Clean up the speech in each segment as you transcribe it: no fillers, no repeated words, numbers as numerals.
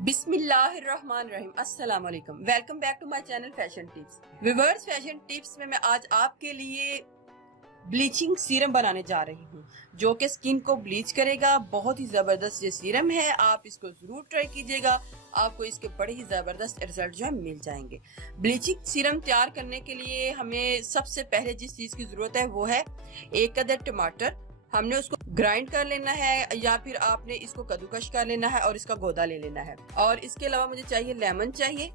बिस्मिल्लाहिर्रहमानिर्रहीम। अस्सलाम वालेकुम। Welcome back to my channel fashion tips. Viewers, fashion tips में मैं आज आपके लिए ब्लीचिंग सीरम बनाने जा रही हूँ जो कि स्किन को ब्लीच करेगा। बहुत ही जबरदस्त ये सीरम है, आप इसको जरूर ट्राई कीजिएगा। आपको इसके बड़े ही जबरदस्त रिजल्ट जो है मिल जाएंगे। ब्लीचिंग सीरम तैयार करने के लिए हमें सबसे पहले जिस चीज की जरूरत है वो है 1 अदद टमाटर। हमने उसको ग्राइंड कर लेना है या फिर आपने इसको कद्दूकश कर लेना है और इसका गोदा ले लेना है। और इसके अलावा मुझे चाहिए लेमन चाहिए।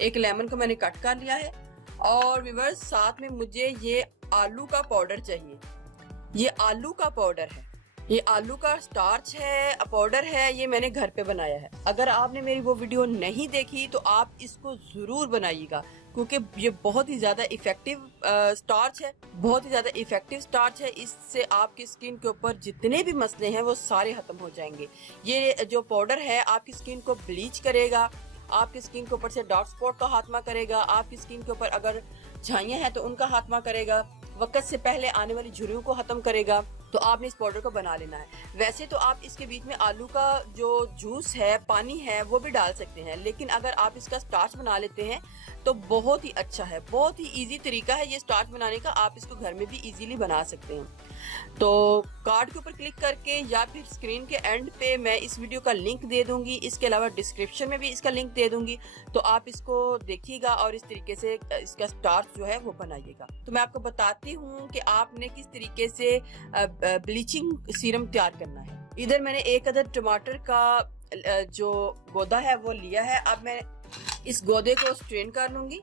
1 लेमन को मैंने कट कर लिया है। और व्यूअर्स, साथ में मुझे ये आलू का पाउडर चाहिए। ये आलू का पाउडर है, ये आलू का स्टार्च है, पाउडर है। ये मैंने घर पे बनाया है। अगर आपने मेरी वो वीडियो नहीं देखी तो आप इसको जरूर बनाइएगा क्योंकि ये बहुत ही ज्यादा इफेक्टिव स्टार्च है, बहुत ही ज्यादा इफेक्टिव स्टार्च है। इससे आपकी स्किन के ऊपर जितने भी मसले हैं वो सारे खत्म हो जाएंगे। ये जो पाउडर है आपकी स्किन को ब्लीच करेगा, आपकी स्किन के ऊपर से डार्क स्पॉट का खात्मा करेगा, आपकी स्किन के ऊपर अगर झाइयां हैं तो उनका खात्मा करेगा, वक्त से पहले आने वाली झुर्रियों को खत्म करेगा। तो आपने इस पाउडर को बना लेना है। वैसे तो आप इसके बीच में आलू का जो जूस है, पानी है, वो भी डाल सकते हैं, लेकिन अगर आप इसका स्टार्च बना लेते हैं तो बहुत ही अच्छा है। बहुत ही इजी तरीका है ये स्टार्च बनाने का, आप इसको घर में भी इजीली बना सकते हैं। तो कार्ड के ऊपर क्लिक करके या फिर स्क्रीन के एंड पे मैं इस वीडियो का लिंक दे दूंगी। इसके अलावा डिस्क्रिप्शन में भी इसका लिंक दे दूंगी, तो आप इसको देखिएगा और इस तरीके से इसका स्टार्च जो है वो बनाइएगा। तो मैं आपको बताती हूँ कि आपने किस तरीके से ब्लीचिंग सीरम तैयार करना है। इधर मैंने 1 अदद टमाटर का जो गोदा है वो लिया है। अब मैं इस गोदे को स्ट्रेन कर लूंगी।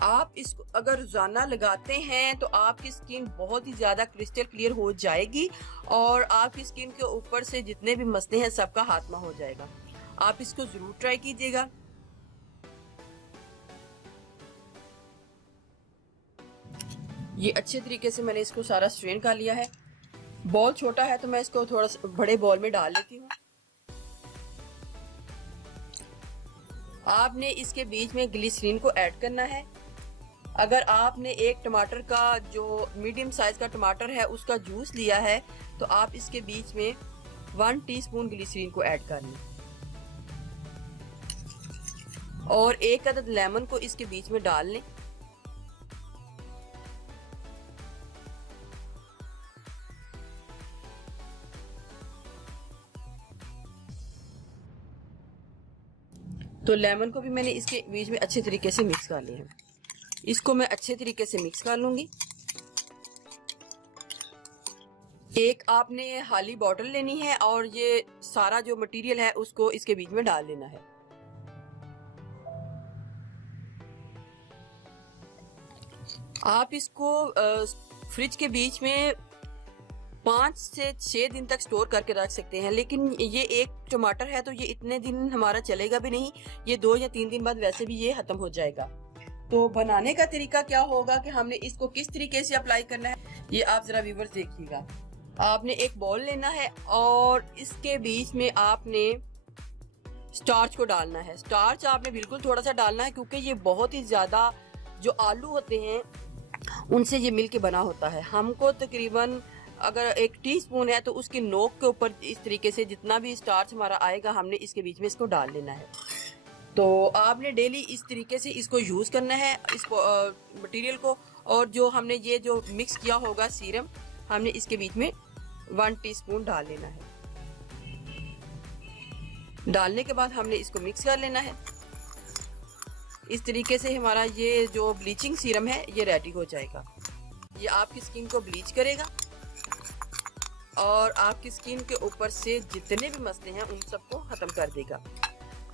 आप इसको अगर रोजाना लगाते हैं तो आपकी स्किन बहुत ही ज्यादा क्रिस्टल क्लियर हो जाएगी और आपकी स्किन के ऊपर से जितने भी मसले हैं सबका खात्मा हो जाएगा। आप इसको जरूर ट्राई कीजिएगा। ये अच्छे तरीके से मैंने इसको सारा स्ट्रेन कर लिया है। बॉल छोटा है तो मैं इसको थोड़ा सा बड़े बॉल में डाल लेती हूँ। आपने इसके बीच में ग्लिसरीन को ऐड करना है। अगर आपने 1 टमाटर का जो मीडियम साइज का टमाटर है उसका जूस लिया है तो आप इसके बीच में 1 टीस्पून ग्लिसरीन को ऐड कर लें और 1 अदद लेमन को इसके बीच में डाल लें। तो लेमन को भी मैंने इसके बीच में अच्छे तरीके से मिक्स कर लिया है। इसको मैं अच्छे तरीके से मिक्स कर लूंगी। एक आपने खाली बॉटल लेनी है और ये सारा जो मटेरियल है उसको इसके बीच में डाल लेना है। आप इसको फ्रिज के बीच में 5 से 6 दिन तक स्टोर करके रख सकते हैं, लेकिन ये 1 टमाटर है तो ये इतने दिन हमारा चलेगा भी नहीं। ये 2 या 3 दिन बाद वैसे भी ये खत्म हो जाएगा। तो बनाने का तरीका क्या होगा कि हमने इसको किस तरीके से अप्लाई करना है, ये आप जरा व्यूअर्स देखिएगा। आपने एक बॉल लेना है और इसके बीच में आपने स्टार्च को डालना है। स्टार्च आपने बिल्कुल थोड़ा सा डालना है क्योंकि ये बहुत ही ज्यादा जो आलू होते हैं उनसे ये मिल के बना होता है। हमको तकरीबन अगर 1 टीस्पून है तो उसकी नोक के ऊपर इस तरीके से जितना भी स्टार्च हमारा आएगा हमने इसके बीच में इसको डाल लेना है। तो आपने डेली इस तरीके से इसको यूज करना है, इस मटेरियल को। और जो हमने ये जो मिक्स किया होगा सीरम, हमने इसके बीच में 1 टीस्पून डाल लेना है। डालने के बाद हमने इसको मिक्स कर लेना है। इस तरीके से हमारा ये जो ब्लीचिंग सीरम है ये रेडी हो जाएगा। ये आपकी स्किन को ब्लीच करेगा और आपकी स्किन के ऊपर से जितने भी मसले हैं उन सबको खत्म कर देगा।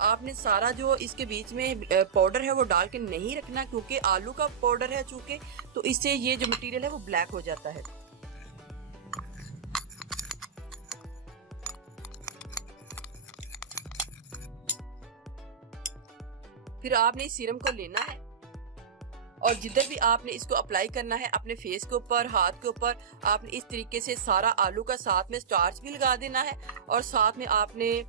आपने सारा जो इसके बीच में पाउडर है वो डाल के नहीं रखना क्योंकि आलू का पाउडर है चूंकि, तो इससे ये जो मटेरियल है वो ब्लैक हो जाता है। फिर आपने इस सीरम को लेना है और जिधर भी आपने इसको अप्लाई करना है अपने फेस के ऊपर, हाथ के ऊपर, आपने इस तरीके से सारा आलू का साथ में स्टार्च भी लगा देना है और साथ में आपने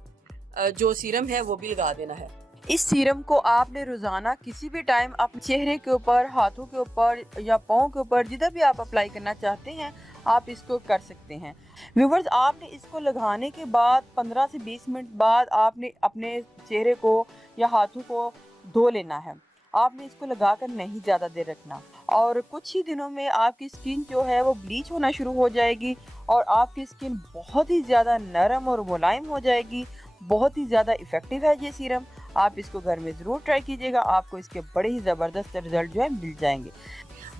जो सीरम है वो भी लगा देना है। इस सीरम को आपने रोजाना किसी भी टाइम अपने चेहरे के ऊपर, हाथों के ऊपर या पाँव के ऊपर, जिधर भी आप अप्लाई करना चाहते हैं आप इसको कर सकते हैं। व्यूवर्स, आपने इसको लगाने के बाद 15 से 20 मिनट बाद आपने अपने चेहरे को या हाथों को धो लेना है। आपने इसको लगाकर नहीं ज़्यादा देर रखना, और कुछ ही दिनों में आपकी स्किन जो है वो ब्लीच होना शुरू हो जाएगी और आपकी स्किन बहुत ही ज़्यादा नरम और मुलायम हो जाएगी। बहुत ही ज़्यादा इफ़ेक्टिव है ये सीरम। आप इसको घर में ज़रूर ट्राई कीजिएगा, आपको इसके बड़े ही ज़बरदस्त रिजल्ट जो है मिल जाएंगे।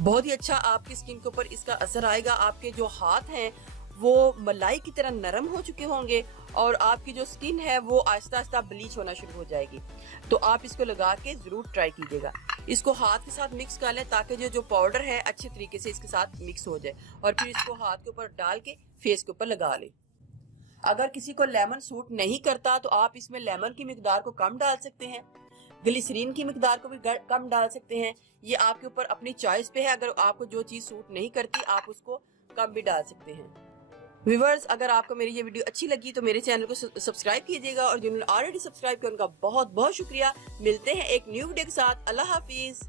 बहुत ही अच्छा आपकी स्किन के ऊपर इसका असर आएगा। आपके जो हाथ हैं वो मलाई की तरह नरम हो चुके होंगे और आपकी जो स्किन है वो आहिस्ता आहिस्ता ब्लीच होना शुरू हो जाएगी। तो आप इसको लगा के ज़रूर ट्राई कीजिएगा। इसको हाथ के साथ मिक्स कर लें ताकि जो पाउडर है अच्छे तरीके से इसके साथ मिक्स हो जाए, और फिर इसको हाथ के ऊपर डाल के फेस के ऊपर लगा लें। अगर किसी को लेमन सूट नहीं करता तो आप इसमें लेमन की मिकदार को कम डाल सकते हैं, ग्लिसरीन की मिकदार को भी कम डाल सकते हैं। ये आपके ऊपर अपनी चॉइस पे है। अगर आपको जो चीज़ सूट नहीं करती आप उसको कम भी डाल सकते हैं। व्यूअर्स, अगर आपको मेरी ये वीडियो अच्छी लगी तो मेरे चैनल को सब्सक्राइब कीजिएगा, और जिन्होंने ऑलरेडी सब्सक्राइब किया उनका बहुत बहुत शुक्रिया। मिलते हैं एक न्यू वीडियो के साथ। अल्लाह हाफिज।